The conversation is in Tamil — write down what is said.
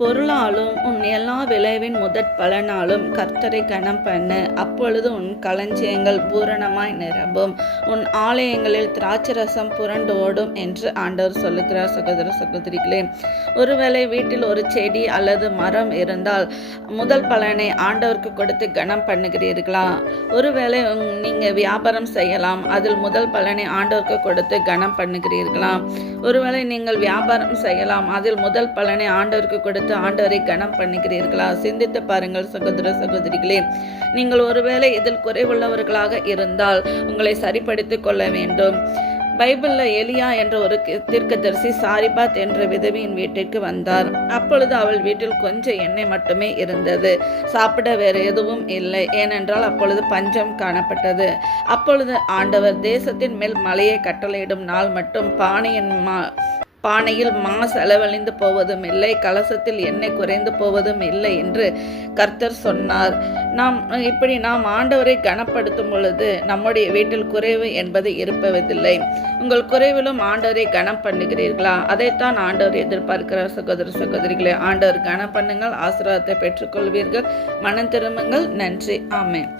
பொருளாலும் உன் எல்லா விளைவின் முதற் பலனாலும் கர்த்தரை கனம் பண்ணு. அப்பொழுது உன் களஞ்சியங்கள் பூரணமாய் நிரம்பும், உன் ஆலயங்களில் திராட்சரசம் புரண்டோடும் என்று ஆண்டவர் சொல்லுகிறார். சகோதர சகோதரிகளே, ஒருவேளை வீட்டில் ஒரு செடி அல்லது மரம் இருந்தால் முதல் பலனை ஆண்டவருக்கு கொடுத்து கனம் பண்ணுகிறீர்களா? ஒருவேளை நீங்கள் வியாபாரம் செய்யலாம், அதில் முதல் பலனை ஆண்டவருக்கு கொடுத்து கனம் பண்ணுகிறீர்களா? ஒருவேளை நீங்கள் வியாபாரம் செய்யலாம், அதில் முதல் பலனை ஆண்டவருக்கு கொடுத்து ஆண்டவரை கனம் பண்ணுகிறீர்களா? சிந்தித்து பாருங்கள் சகோதர சகோதரிகளே. நீங்கள் ஒருவேளை இதில் குறைவுள்ளவர்களாக இருந்தால் உங்களை சரிப்படுத்திக் கொள்ள வேண்டும். பைபிளில் எலியா என்ற ஒரு தீர்க்கதரிசி சாரிபாத் என்ற விதவியின் வீட்டிற்கு வந்தார். அப்பொழுது அவள் வீட்டில் கொஞ்சம் எண்ணெய் மட்டுமே இருந்தது, சாப்பிட வேறு எதுவும் இல்லை, ஏனென்றால் அப்பொழுது பஞ்சம் காணப்பட்டது. அப்பொழுது ஆண்டவர் தேசத்தின் மேல் மலையை கட்டளையிடும் நாள் மட்டும் பானையில் மா செலவழிந்து போவதும் இல்லை, கலசத்தில் எண்ணெய் குறைந்து போவதும் இல்லை என்று கர்த்தர் சொன்னார். நாம் ஆண்டவரை கனப்படுத்தும் பொழுது நம்முடைய வீட்டில் குறைவு என்பது இருப்பதில்லை. உங்கள் குறைவிலும் ஆண்டவரை கனம் பண்ணுகிறீர்களா? அதைத்தான் ஆண்டவர் எதிர்பார்க்கிறார். சகோதர சகோதரிகளே, ஆண்டவர் கனம் பண்ணுங்கள், ஆசீர்வாதத்தை பெற்றுக்கொள்வீர்கள். மனம் திரும்புங்கள். நன்றி. ஆமென்.